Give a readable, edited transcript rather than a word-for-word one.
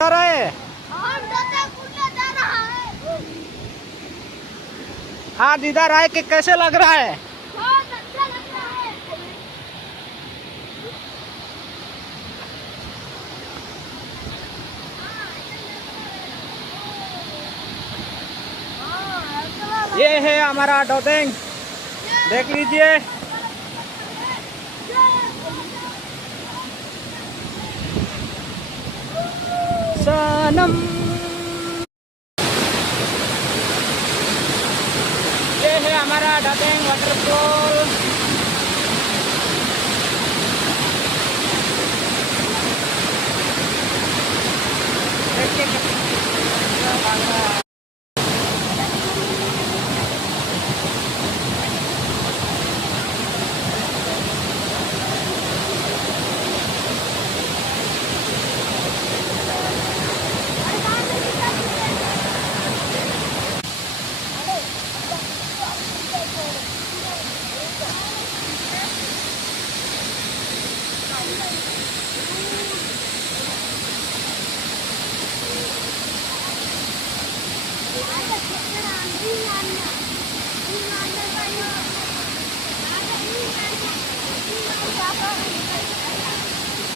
रहा है हाँ दीदार आए कि कैसे लग रहा है? बहुत अच्छा लग रहा है। ये है हमारा डोदेंग, देख लीजिए। सनम ये है हमारा डोदेंग वाटरफॉल। Ada,